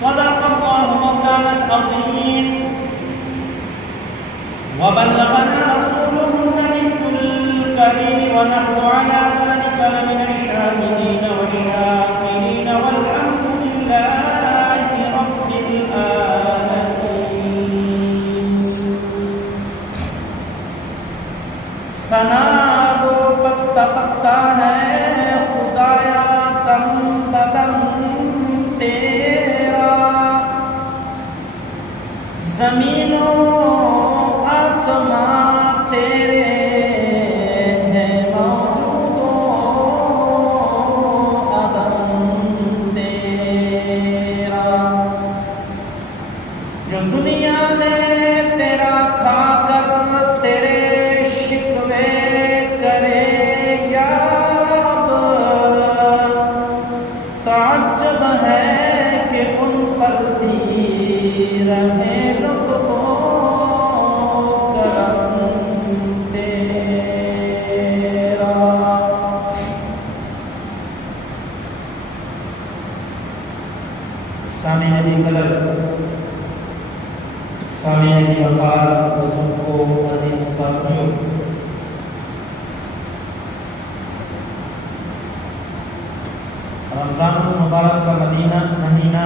صدق الله مولانا العظيم وبلغنا رسوله النبي الكريم ونحن على ذلك لمن الشاهدين والشاكرين والحمد لله رب العالمين. تنادو پتا پتا ہے خدایا تم بدن تیرا، زمین و آسمان تیرے ہیں موجود و عدم تیرا، جو دنیا نے تیرا کھا کر تیرے شکوے کرے یا رب، تعجب ہے کہ ان پر بھی رہے لطف و کرم تیرا. سامعین دی قدر، سامعین دی وقار، بزرگوں، عزیز ساتھیوں، رمضان المبارک کا مہینہ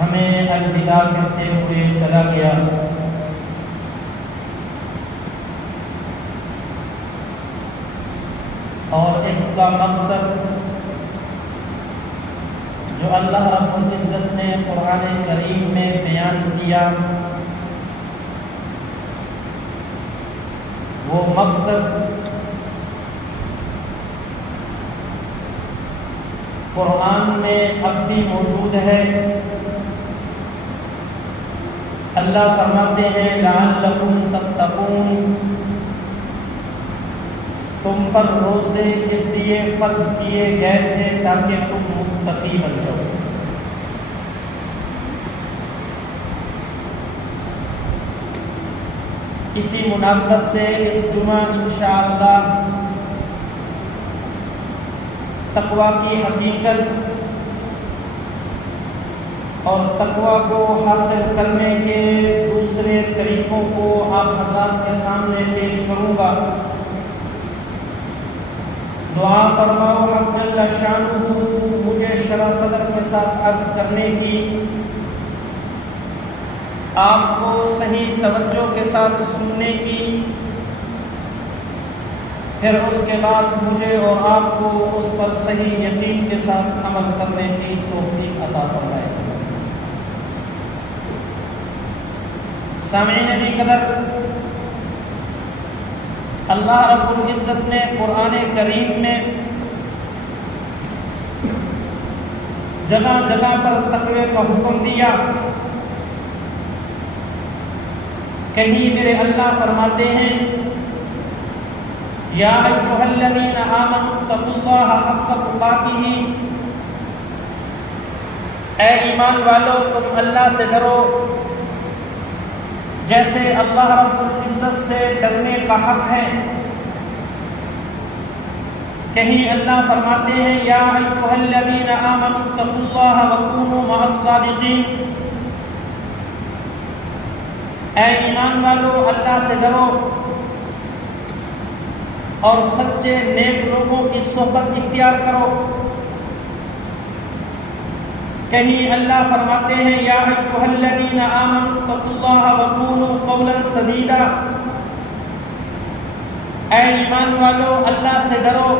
ہمیں الوداع کہتے ہوئے چلا گیا. اور اس کا مقصد جو اللہ رب العزت نے قرآن کریم میں بیان کیا، وہ مقصد قرآن میں اب بھی موجود ہے. اللہ فرماتے ہیں لعلکم تتقون، تم پر روزے اس لیے فرض کیے گئے تھے تاکہ تم متقی بن جاؤ. اسی مناسبت سے اس جمعہ انشاءاللہ تقویٰ کی حقیقت اور تقویٰ کو حاصل کرنے کے دوسرے طریقوں کو آپ حضرات کے سامنے پیش کروں گا. دعا فرماؤ حق جل شانہ مجھے شرح صدر کے ساتھ عرض کرنے کی، آپ کو صحیح توجہ کے ساتھ سننے کی، پھر اس کے بعد مجھے اور آپ کو اس پر صحیح یقین کے ساتھ عمل کرنے کی توفیق عطا فرمائے. سامعین دی قدر، اللہ رب العزت نے قرآن کریم میں جگہ جگہ پر تقوی کا حکم دیا. کہیں میرے اللہ فرماتے ہیں یا ایھا الذین آمنوا اتقوا اللہ حق تقاتہ، اے ایمان والو تم اللہ سے ڈرو جیسے اللہ رب العزت سے ڈرنے کا حق ہے. کہیں اللہ فرماتے ہیں یا ایھا الذین آمنوا اتقوا اللہ وکونوا مع الصادقین، اے ایمان والو اللہ سے ڈرو اور سچے نیک لوگوں کی صحبت اختیار کرو. کہیں اللہ فرماتے ہیں یا ایھا الذین آمنوا اتقوا اللہ وقولوا قولا سدیدا، اے ایمان والو اللہ سے ڈرو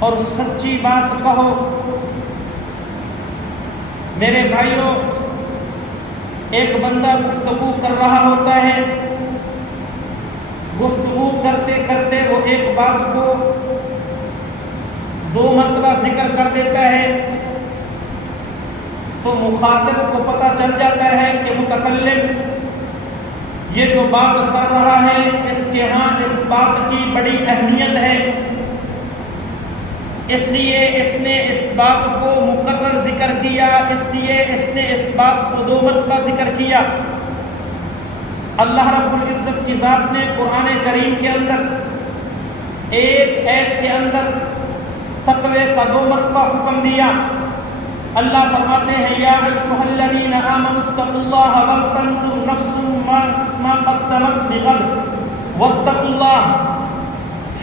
اور سچی بات کہو. میرے بھائیوں، ایک بندہ گفتگو کر رہا ہوتا ہے، گفتگو کرتے کرتے وہ ایک بات کو 2 مرتبہ ذکر کر دیتا ہے تو مخاطب کو پتہ چل جاتا ہے کہ متکلم یہ جو بات کر رہا ہے اس کے ہاں اس بات کی بڑی اہمیت ہے، اس لیے اس نے اس بات کو مکرر ذکر کیا، اس لیے اس نے اس بات کو 2 مرتبہ ذکر کیا. اللہ رب العزت کی ذات نے قرآن کریم کے اندر ایک آیت کے اندر تقوی کا 2 مرتبہ حکم دیا. اللہ فرماتے ہیں یا ایھا الذین آمنوا اتقوا اللہ ولتنظر نفس ما قدمت لغد واتقوا اللہ.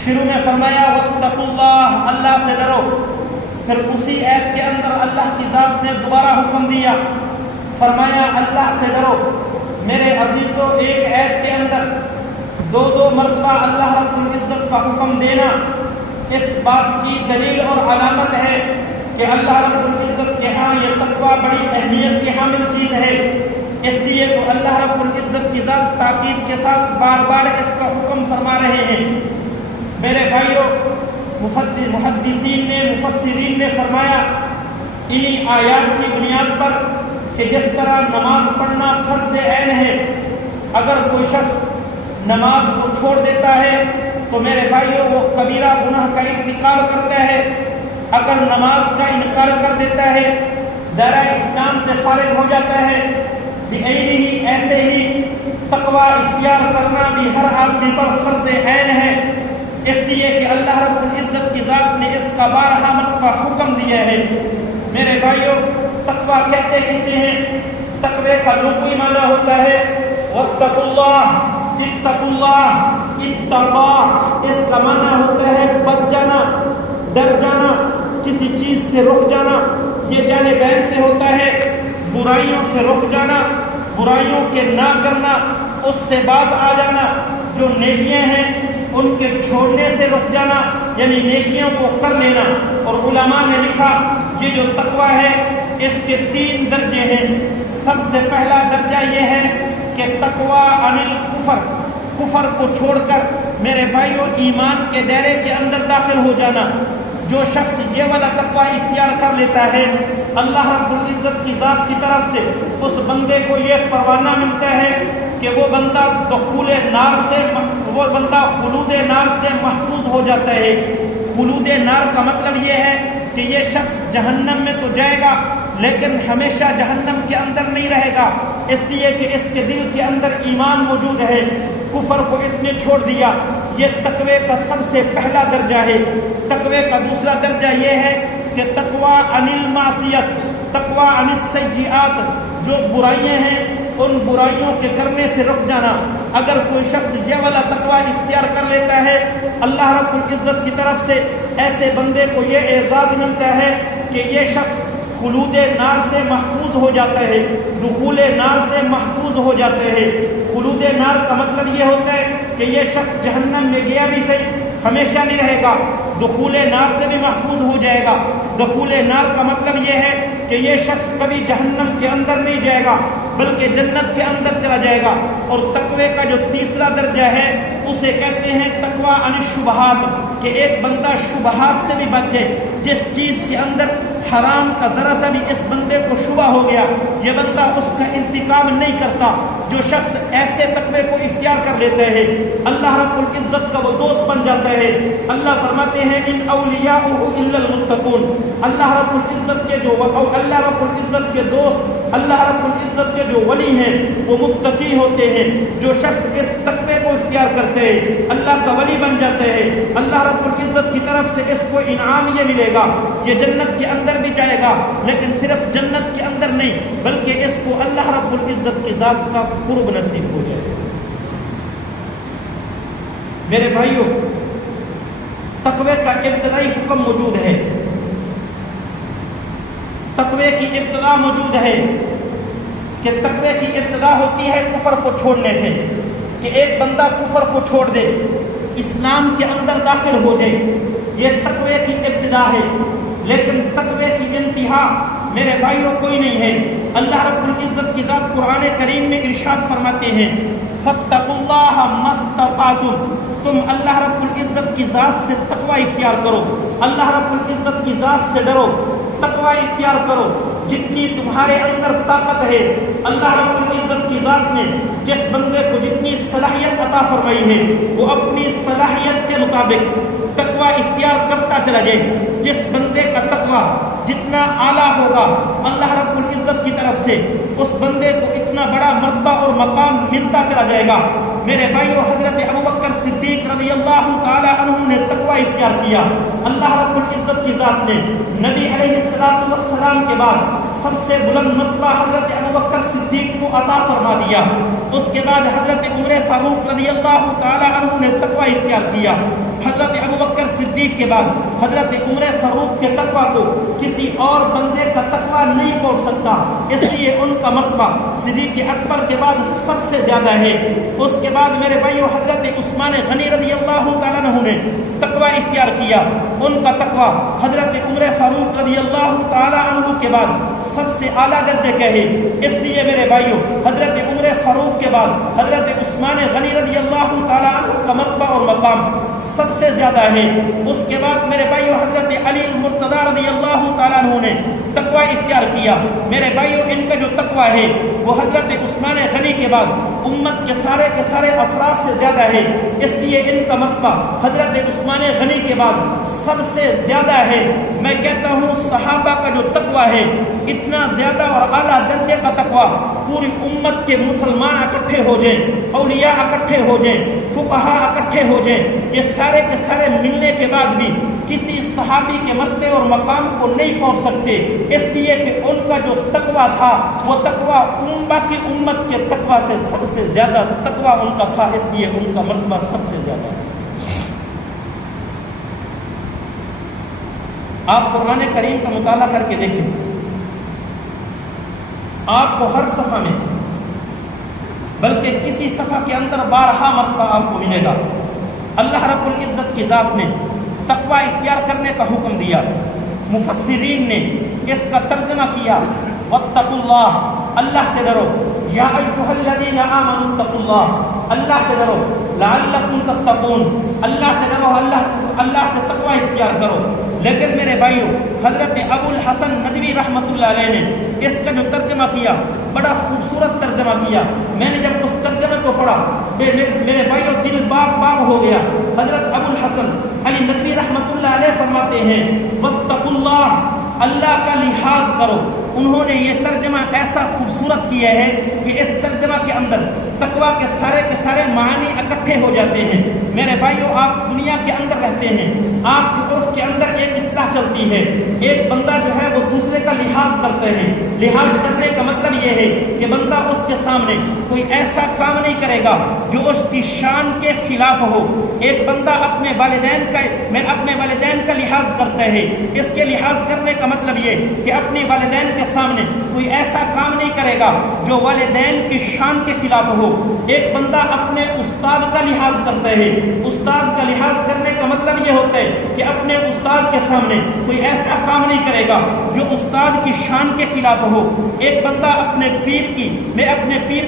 شروع میں فرمایا واتقوا اللہ، اللہ سے ڈرو. پھر اسی ایت کے اندر اللہ کی ذات نے دوبارہ حکم دیا، فرمایا اللہ سے ڈرو. میرے عزیزو، ایک ایت کے اندر 2 مرتبہ اللہ رب العزت کا حکم دینا اس بات کی دلیل اور علامت ہے کہ اللہ رب العزت کے ہاں یہ تقویٰ بڑی اہمیت کی حامل چیز ہے. اس لیے تو اللہ رب العزت کی ذات تاکید کے ساتھ بار بار اس کا حکم فرما رہے ہیں. میرے بھائیوں، محدثین نے، مفسرین نے فرمایا انہی آیات کی بنیاد پر کہ جس طرح نماز پڑھنا فرض عین ہے، اگر کوئی شخص نماز کو چھوڑ دیتا ہے تو میرے بھائیوں وہ کبیرہ گناہ کا ارتکاب کرتا ہے. اگر نماز کا انکار کر دیتا ہے دائرہ اسلام سے خارج ہو جاتا ہے. بعینہ ایسے ہی تقویٰ اختیار کرنا بھی ہر آدمی پر فرض عین ہے، اس لیے کہ اللہ رب العزت کی ذات نے اس کا 12 مرتبہ حکم دیا ہے. میرے بھائیوں، تقویٰ کہتے کسے ہیں؟ تقوی کا لغوی معنی ہوتا ہے واتقوا اللہ، اتقوا اللہ، اتقا اس کا معنی ہوتا ہے بچ جانا، ڈر جانا، کسی چیز سے رک جانا. یہ جانبین سے ہوتا ہے، برائیوں سے رک جانا، برائیوں کے نہ کرنا، اس سے باز آ جانا. جو نیکیاں ہیں ان کے چھوڑنے سے رک جانا، یعنی نیکیوں کو کر لینا. اور علماء نے لکھا یہ جو تقویٰ ہے اس کے 3 درجے ہیں. سب سے پہلا درجہ یہ ہے کہ تقویٰ عن الکفر، کفر کو چھوڑ کر میرے بھائیوں ایمان کے دائرے کے اندر داخل ہو جانا. جو شخص یہ والا تقویٰ اختیار کر لیتا ہے اللہ رب العزت کی ذات کی طرف سے اس بندے کو یہ پروانہ ملتا ہے کہ وہ بندہ دخول نار سے، وہ بندہ خلود نار سے محفوظ ہو جاتا ہے. خلود نار کا مطلب یہ ہے کہ یہ شخص جہنم میں تو جائے گا لیکن ہمیشہ جہنم کے اندر نہیں رہے گا، اس لیے کہ اس کے دل کے اندر ایمان موجود ہے. کفر کو اس نے چھوڑ دیا. یہ تقوی کا سب سے پہلا درجہ ہے. تقوی کا دوسرا درجہ یہ ہے کہ تقویٰ عن المعصیت، تقویٰ عن السیئات، جو برائیاں ہیں ان برائیوں کے کرنے سے رک جانا. اگر کوئی شخص یہ والا تقویٰ اختیار کر لیتا ہے اللہ رب العزت کی طرف سے ایسے بندے کو یہ اعزاز ملتا ہے کہ یہ شخص خلود نار سے محفوظ ہو جاتا ہے، دخول نار سے محفوظ ہو جاتا ہے. خلود نار کا مطلب یہ ہوتا ہے کہ یہ شخص جہنم میں گیا بھی صحیح ہمیشہ نہیں رہے گا، دخول نار سے بھی محفوظ ہو جائے گا. دخول نار کا مطلب یہ ہے کہ یہ شخص کبھی جہنم کے اندر نہیں جائے گا بلکہ جنت کے اندر چلا جائے گا. اور تقوی کا جو تیسرا درجہ ہے اسے کہتے ہیں تقویٰ عن الشبہات، کہ ایک بندہ شبہات سے بھی بچ جائے. جس چیز کے اندر حرام کا ذرا سا بھی اس بندے کو شبہ ہو گیا یہ بندہ اس کا ارتکاب نہیں کرتا. جو شخص ایسے تقوی کو اختیار کر لیتا ہے اللہ رب العزت کا وہ دوست بن جاتا ہے. اللہ فرماتے ہیں ان اولیاءہ الا المتقون، اللہ رب العزت کے جو اللہ رب العزت کے دوست، اللہ رب العزت کے جو ولی ہیں وہ متقی ہوتے ہیں. جو شخص اس تقوی کو اختیار کرتے ہیں اللہ کا ولی بن جاتے ہیں. اللہ رب العزت کی طرف سے اس کو انعام یہ ملے گا، یہ جنت کے اندر بھی جائے گا لیکن صرف جنت کے اندر نہیں بلکہ اس کو اللہ رب العزت کی ذات کا قرب نصیب ہو جائے گا. میرے بھائیوں، تقوی کا ابتدائی حکم موجود ہے. تقوی کی ابتدا موجود ہے کہ تقوی کی ابتدا ہوتی ہے کفر کو چھوڑنے سے، کہ ایک بندہ کفر کو چھوڑ دے اسلام کے اندر داخل ہو جائے. یہ تقوی کی ابتدا ہے. لیکن تقوی کی انتہا میرے بھائیوں کوئی نہیں ہے. اللہ رب العزت کی ذات قرآن کریم میں ارشاد فرماتے ہیں فاتقوا اللہ ما استطعتم، تم اللہ رب العزت کی ذات سے تقوی اختیار کرو، اللہ رب العزت کی ذات سے ڈرو، تقوی اختیار کرو جتنی تمہارے اندر طاقت ہے. اللہ رب العزت کی ذات نے جس بندے کو جتنی صلاحیت عطا فرمائی ہے وہ اپنی صلاحیت کے مطابق تقوی اختیار کرتا چلا جائے. جس بندے کا تقوی تقوی جتنا اعلیٰ ہوگا اللہ رب العزت کی طرف سے اس بندے کو اتنا بڑا مرتبہ اور مقام ملتا چلا جائے گا۔ میرے بھائیو، حضرت ابوبکر صدیق رضی اللہ تعالی عنہ نے تقوی اختیار کیا۔ اللہ رب العزت کی ذات نے نبی علیہ السلام کے بعد سب سے بلند مرتبہ حضرت ابوبکر صدیق کو عطا فرما دیا۔ اس کے بعد حضرت عمر فاروق رضی اللہ تعالی عنہ نے تقوی اختیار کیا۔ حضرت ابوبکر صدیق کے بعد حضرت عمر فاروق کے تقوی کو کسی اور بندے کا تقوی نہیں پہنچ سکتا، اس لیے ان کا مرتبہ صدیق اکبر کے بعد سب سے زیادہ ہے۔ اس کے بعد میرے بھائیو، حضرت عثمان غنی رضی اللہ تعالیٰ عنہ نے تقوی اختیار کیا۔ ان کا تقوی حضرت عمر فاروق رضی اللہ تعالیٰ عنہ کے بعد سب سے اعلیٰ درجے کا ہے، اس لیے میرے بھائیو حضرت عمر فاروق کے بعد حضرت عثمان غنی رضی اللہ تعالیٰ عنہ کا مرتبہ اور مقام سب سے زیادہ ہے۔ اس کے بعد میرے بھائیو حضرت علی المرتضی رضی اللہ تعالیٰ عنہ نے تقوی اختیار کیا۔ میرے بھائیو، ان کا جو تقوی ہے وہ حضرت عثمان غنی کے بعد امت کے سارے افراد سے زیادہ ہے، اس لیے ان کا مرتبہ حضرت عثمان غنی کے بعد سب سے زیادہ ہے۔ میں کہتا ہوں صحابہ کا جو تقوی ہے اتنا زیادہ اور اعلیٰ درجے کا تقوی پوری امت کے مسلمان اکٹھے ہو جائیں، اولیاء اکٹھے ہو جائیں، فقہاء اکٹھے ہو جائیں، یہ سارے کے سارے ملنے کے بعد بھی کسی صحابی کے مرتبے اور مقام کو نہیں پہنچ سکتے، اس لیے کہ ان کا جو تقوی تھا وہ تقوی باقی امت کے تقوی سے سب سے زیادہ تقوی ان کا تھا، اس لیے ان کا مرتبہ سب سے زیادہ ہے۔ آپ قرآن کریم کا مطالعہ کر کے دیکھیں، آپ کو ہر صفحہ میں بلکہ کسی صفحہ کے اندر بارہا مرتبہ آپ کو ملے گا اللہ رب العزت کی ذات نے تقوی اختیار کرنے کا حکم دیا۔ مفسرین نے اس کا ترجمہ کیا، واتقوا اللہ، اللہ سے ڈرو، یا ایھا الذین آمنوا اتقوا اللہ، اللہ سے ڈرو، لعلکم تتقون، اللہ سے ڈرو، اللہ سے تقوی اختیار کرو۔ لیکن میرے بھائیو، حضرت ابو الحسن ندوی رحمۃ اللہ علیہ نے اس کا جو ترجمہ کیا بڑا خوبصورت ترجمہ کیا۔ میں نے جب اس ترجمے کو پڑھا میرے بھائیو دل باغ باغ ہو گیا۔ حضرت ابو الحسن علی ندوی رحمۃ اللہ علیہ فرماتے ہیں واتقوا اللہ، اللہ کا لحاظ کرو۔ انہوں نے یہ ترجمہ ایسا خوبصورت کیا ہے کہ اس ترجمہ کے اندر تقوی کے سارے معنی اکٹھے ہو جاتے ہیں۔ میرے بھائیو، آپ دنیا کے اندر رہتے ہیں، آپ کے عرف کے اندر ایک اصطلاح چلتی ہے، ایک بندہ جو ہے وہ دوسرے کا لحاظ کرتے ہیں۔ لحاظ کرنے کا مطلب یہ ہے کہ بندہ اس کے سامنے کوئی ایسا کام نہیں کرے گا جو اس کی شان کے خلاف ہو۔ ایک بندہ اپنے والدین کا لحاظ کرتا ہے، اس کے لحاظ کرنے کا مطلب یہ کہ اپنے والدین کے سامنے کوئی ایسا کام نہیں کرے گا جو والدین کی شان کے خلاف ہو۔ ایک بندہ اپنے استاد کا لحاظ کرتا ہے، استاد کا لحاظ کرنے کا مطلب یہ ہوتا ہے کہ اپنے استاد کے سامنے کوئی ایسا کام نہیں کرے گا جو استاد کی شان کے خلاف ہو۔ ایک بندہ اپنے پیر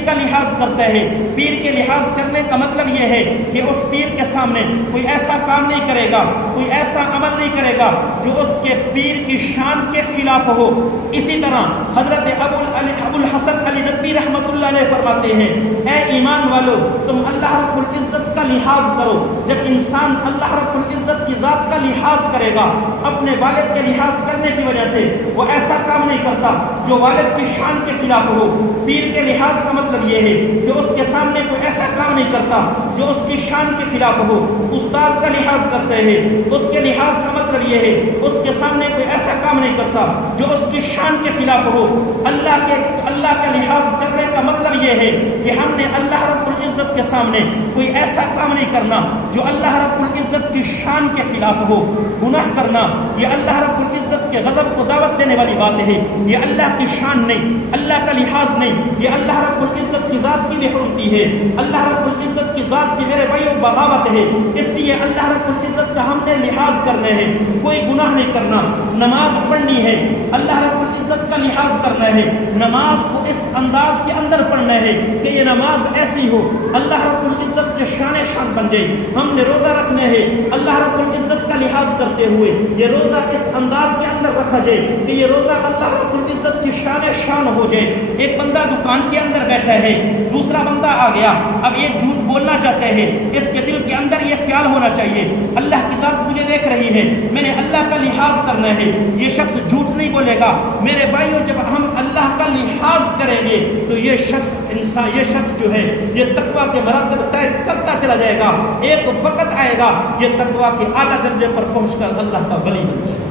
کا لحاظ کرتا ہے، پیر کے لحاظ کرنے کا مطلب یہ ہے کہ اس پیر کے سامنے کوئی ایسا کام نہیں کرے گا، کوئی ایسا عمل نہیں کرے گا جو اس کے پیر کی شان کے خلاف ہو۔ اسی طرح حضرت ابو الحسن علی ندوی رحمۃ اللہ علیہ فرماتے ہیں، اے ایمان والو، تم اللہ رب العزت کا لحاظ کرو۔ جب انسان اللہ رب العزت کی ذات کا لحاظ کرے گا، اپنے والد کے لحاظ کرنے کی وجہ سے وہ ایسا کام نہیں کرتا جو والد کی شان کے خلاف ہو۔ پیر کے لحاظ کا مطلب یہ ہے کہ اس کے سامنے کوئی ایسا کام نہیں کرتا جو اس کی شان کے خلاف ہو۔ استاد کا لحاظ کرتے ہیں، اس کے لحاظ کا مطلب یہ ہے اس کے سامنے کوئی ایسا کام نہیں کرتا جو اس کی شان کے خلاف ہو۔ اللہ کا لحاظ کرنے کا مطلب یہ ہے کہ ہم نے اللہ رب العزت کے سامنے کوئی ایسا کام نہیں کرنا جو اللہ رب العزت کی شان کے خلاف ہو۔ گناہ کرنا یہ اللہ رب العزت کے غضب کو دعوت دینے والی بات ہے، یہ اللہ کی شان نہیں، اللہ کا لحاظ نہیں، یہ اللہ رب العزت کی ذات کی بے حرمتی ہے، اللہ رب العزت کی ذات کی میرے بھائیوں بغاوت ہے۔ اس لیے اللہ رب العزت کا ہم نے لحاظ کرنا ہے، کوئی گناہ نہیں کرنا۔ نماز پڑھنی ہے، اللہ رب العزت کا لحاظ کرنا ہے، نماز کو اس انداز کے اندر پڑھنا ہے کہ یہ نماز ایسی ہو اللہ رب العزت کے شان بن جائے۔ ہم نے روزہ رکھنا ہے، اللہ رب العزت کا لحاظ کرتے ہوئے یہ روزہ اس انداز کے اندر رکھا جائے کہ یہ روزہ اللہ رب العزت کی شان ہو جائے۔ ایک بندہ دکان کے اندر بیٹھا ہے، دوسرا بندہ آ گیا، اب یہ جھوٹ بولنا چاہتے ہیں، اس کے دل کے اندر یہ خیال ہونا چاہیے اللہ کی ذات مجھے دیکھ رہی ہے، میں نے اللہ کا لحاظ کرنا کرنا ہے، یہ شخص جھوٹ نہیں بولے گا۔ میرے بھائیوں، جب ہم اللہ کا لحاظ کریں گے تو یہ شخص جو ہے یہ تقویٰ کے مراتب طے کرتا چلا جائے گا۔ ایک وقت آئے گا یہ تقویٰ کے اعلیٰ درجے پر پہنچ کر اللہ کا ولی بن جائے گا۔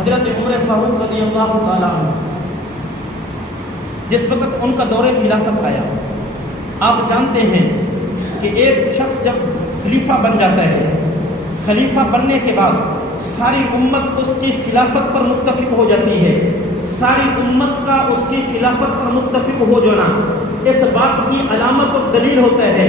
حضرت عمر فاروق رضی اللہ تعالیٰ عنہ، جس وقت ان کا دور خلافت آیا، آپ جانتے ہیں کہ ایک شخص جب خلیفہ بن جاتا ہے، خلیفہ بننے کے بعد ساری امت اس کی خلافت پر متفق ہو جاتی ہے۔ ساری امت کا اس کی خلافت پر متفق ہو جانا اس بات کی علامت اور دلیل ہوتا ہے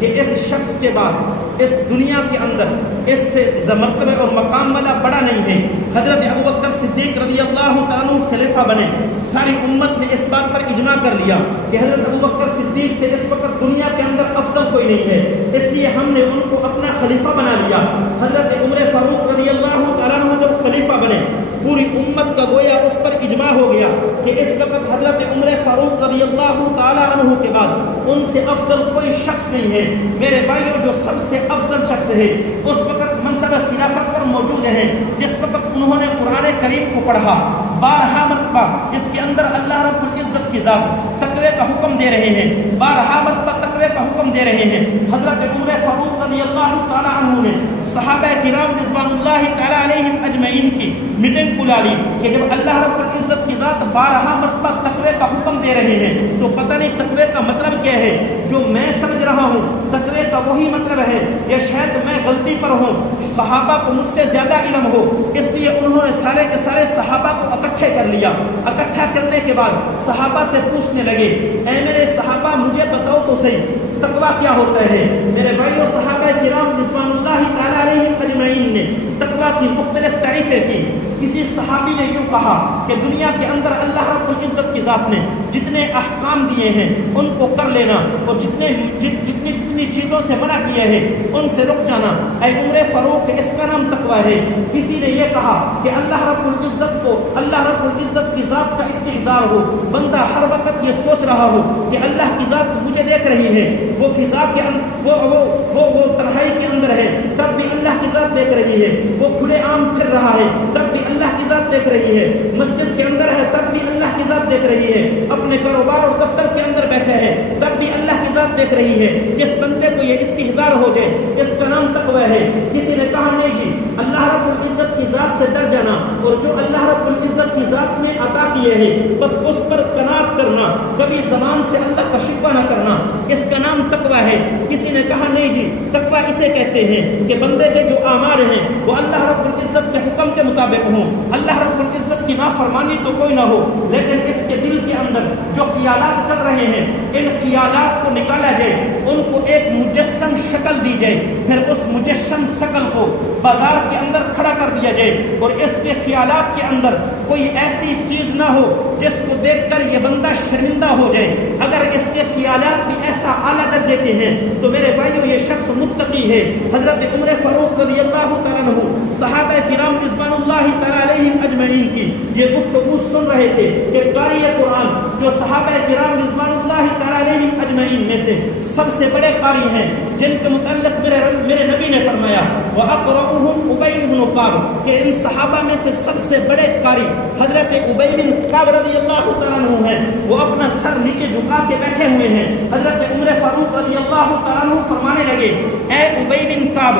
کہ اس شخص کے بعد اس دنیا کے اندر اس سے مرتبہ اور مقام والا بڑا نہیں ہے۔ حضرت ابوبکر صدیق رضی اللہ تعالیٰ عنہ خلیفہ بنے، ساری امت نے اس بات پر اجماع کر لیا کہ حضرت ابوبکر صدیق سے اس وقت دنیا کے اندر افضل کوئی نہیں ہے، اس لیے ہم نے ان کو اپنا خلیفہ بنا لیا۔ حضرت عمر فاروق رضی اللہ تعالیٰ عنہ جب خلیفہ بنے، پوری امت کا گویا اس پر اجماع ہو گیا کہ اس وقت حضرت عمر فاروق رضی اللہ تعالیٰ عنہ کے بعد ان سے افضل کوئی شخص نہیں ہے۔ میرے بھائیوں، جو سب سے افضل شخص ہے اس وقت منصب خلافت پر موجود ہیں، جس وقت انہوں نے قرآن کریم کو پڑھا، 12 مرتبہ اس کے اندر اللہ رب العزت کی ذات تقوی کا حکم دے رہے ہیں، 12 مرتبہ تقوی کا حکم دے رہے ہیں۔ حضرت عمر فاروق رضی اللہ تعالیٰ عنہ نے صحابہ کرام رضوان اللہ تعالیٰ علیہم اجمعین کی میٹنگ بلا لی کہ جب اللہ رب العزت کی ذات 12 مرتبہ تقوی کا حکم دے رہے ہیں تو پتہ نہیں تقوی کا مطلب کیا ہے۔ جو میں سمجھ رہا ہوں تقوی کا وہی مطلب ہے، یا شاید میں غلطی پر ہوں، صحابہ کو مجھ سے زیادہ علم ہو، اس لیے انہوں نے سارے کے سارے صحابہ کو اکٹھے کر لیا۔ اکٹھا کرنے کے بعد صحابہ سے پوچھنے لگے، اے میرے صحابہ مجھے بتاؤ تو صحیح تقویٰ کیا ہوتا ہے۔ میرے بھائیوں، صحابہ کرام رضوان اللہ تعالیٰ علیہم اجمعین نے تقویٰ کی مختلف تعریفیں کی۔ کسی صحابی نے یوں کہا کہ دنیا کے اندر اللہ رب العزت کی ذات نے جتنے احکام دیے ہیں ان کو کر لینا، اور جتنی چیزوں سے منع کیے ہیں ان سے رک جانا، اے عمر فاروق اس کا نام تقویٰ ہے۔ کسی نے یہ کہا کہ اللہ رب العزت کی ذات کا استحضار ہو، بندہ ہر وقت یہ سوچ رہا ہو کہ اللہ کی ذات مجھے دیکھ رہی ہے، وہ فضا کے وہ تنہائی کے اندر ہے تب بھی اللہ کی ذات دیکھ رہی ہے، وہ کھلے عام پھر رہا ہے تب بھی اللہ کی ذات دیکھ رہی ہے، مسجد کے اندر ہے تب بھی اللہ کی ذات دیکھ رہی ہے، اپنے کاروبار اور دفتر کے اندر بیٹھے ہیں تب بھی اللہ کی ذات دیکھ رہی ہے۔ جس بندے کو یہ استحضار ہو جائے اس کا نام تقویٰ ہے۔ کسی نے کہا نہیں جی، اللہ رب العزت کی ذات سے ڈر جانا اور جو اللہ رب العزت کی ذات نے عطا کیے ہیں بس اس پر قناعت کرنا، کبھی زبان سے اللہ کا شکوہ نہ کرنا، اس کا نام تقویٰ ہے۔ کسی نے کہا نہیں جی، تقویٰ اسے کہتے ہیں کہ بندے کے جو اعمال ہیں وہ اللہ رب العزت کے حکم کے مطابق ہوں، اللہ رب العزت کی نافرمانی تو کوئی نہ ہو، لیکن اس کے دل کے اندر جو خیالات چل رہے ہیں ان خیالات کو نکالا جائے، ان کو ایک مجسم شکل دی جائے، پھر اس مجسم شکل کو بازار کے اندر کھڑا کر دیا جائے، اور اس کے خیالات کے اندر کوئی ایسی چیز نہ ہو جس کو دیکھ کر یہ بندہ شرمندہ ہو جائے۔ اگر اس کے خیالات بھی ایسا اعلیٰ درجے کے ہیں تو میرے بھائیوں یہ شخص متقی ہے۔ حضرت عمر فاروق رضی اللہ تعالیٰ عنہ صحابہ کرام رضوان اللہ تعالیٰ علیہم اجمعین کی یہ گفتگو سن رہے تھے کہ قاری قرآن جو صحابہ کرام رضوان اللہ تعالیٰ علیہم اجمعین میں سے سب سے بڑے قاری ہیں، جن کے متعلق میرے نبی نے فرمایا وَأَقْرَأُهُمْ أُبَيُّ بْنُ كَعْبٍ، کہ ان صحابہ میں سے سب سے بڑے قاری حضرت ابی بن کعب رضی اللہ تعالیٰ عنہ ہیں۔ وہ اپنا سر نیچے جھکا کے بیٹھے ہوئے ہیں۔ حضرت عمر فاروق رضی اللہ تعالیٰ عنہ فرمانے لگے، اے ابی بن کعب،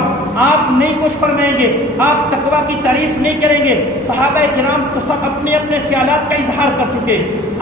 آپ نہیں کچھ فرمائیں گے، آپ تقویٰ کی تعریف نہیں کریں گے؟ صحابہ کرام تو سب اپنے اپنے خیالات کا اظہار کر چکے،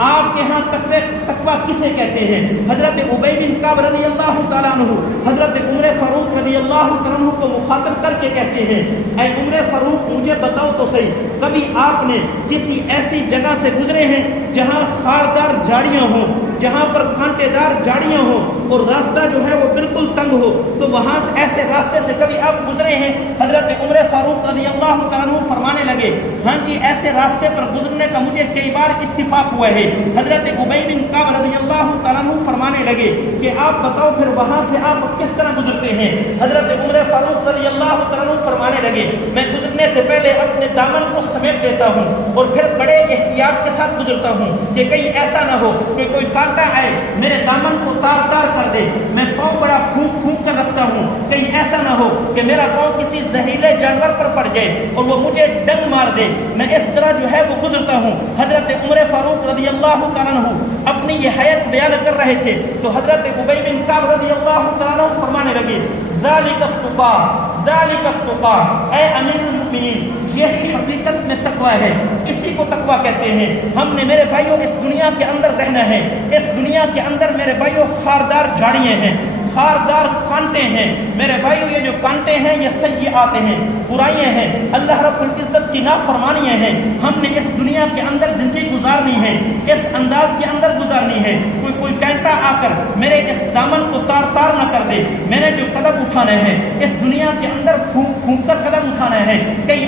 آپ کے ہاں تقویٰ کسے کہتے ہیں؟ حضرت ابی بن کعب رضی اللہ تعالیٰ عنہ حضرت عمر فاروق رضی اللہ تعالیٰ عنہ کو مخاطب کر کے کہتے ہیں، اے عمر فاروق مجھے بتاؤ تو صحیح، کبھی آپ نے کسی ایسی جگہ سے گزرے ہیں جہاں خاردار جھاڑیاں ہوں، جہاں پر کانٹے دار جھاڑیاں ہوں اور راستہ جو ہے وہ بالکل تنگ ہو، تو وہاں سے ایسے راستے سے کبھی آپ گزرے ہیں؟ حضرت عمر فاروق رضی اللہ تعالیٰ عنہ فرمانے لگے، ہاں جی ایسے راستے پر گزرنے کا مجھے کئی بار اتفاق ہوا ہے۔ حضرت ابی بن کعب رضی اللہ تعالیٰ عنہ فرمانے لگے کہ آپ بتاؤ پھر وہاں سے آپ کس طرح گزرتے ہیں؟ حضرت عمر فاروق رضی اللہ تعالیٰ عنہ فرمانے لگے، میں گزرنے سے پہلے اپنے دامن کو سمیٹ لیتا ہوں اور پھر بڑے احتیاط کے ساتھ گزرتا ہوں کہ کہیں ایسا نہ ہو کہ کوئی کانٹا آئے میرے دامن کو تار تار کر دے، میں پاؤں بڑا پھونک پھونک کر رکھتا ہوں، کہیں ایسا نہ ہو کہ میرا پاؤں کسی زہریلے جانور پر پڑ جائے اور وہ مجھے ڈنگ مار دے، میں اس طرح جو ہے وہ گزرتا ہوں۔ حضرت عمر فاروق رضی اللہ تعالیٰ عنہ اپنی یہ حیات بیان کر رہے تھے تو حضرت ابی بن کعب رضی اللہ تعالیٰ عنہ فرمانے لگے ذالک التقی، ذالک التقی، اے امیر المؤمنین یہی حقیقت میں تقوی ہے، اسی کو تقوی کہتے ہیں۔ ہم نے میرے بھائیوں اس دنیا کے اندر رہنا ہے، اس دنیا کے اندر میرے بھائیوں خاردار جھاڑیاں ہیں، خاردار کانٹے ہیں میرے بھائیوں، یہ جو کانٹے ہیں یہ سیئات ہیں، برائیاں ہیں، اللہ رب العزت کی نافرمانیاں ہیں۔ ہم نے اس دنیا کے اندر زندگی گزارنی ہے، اس انداز کے اندر گزارنی ہے۔ کوئی کانٹا آ کر میرے اس دامن کو تار تار نہ کر دے، میں نے جو قدم اٹھانا ہے اس دنیا کے اندر پھونک پھونک کر قدم اٹھانا ہے، کہیں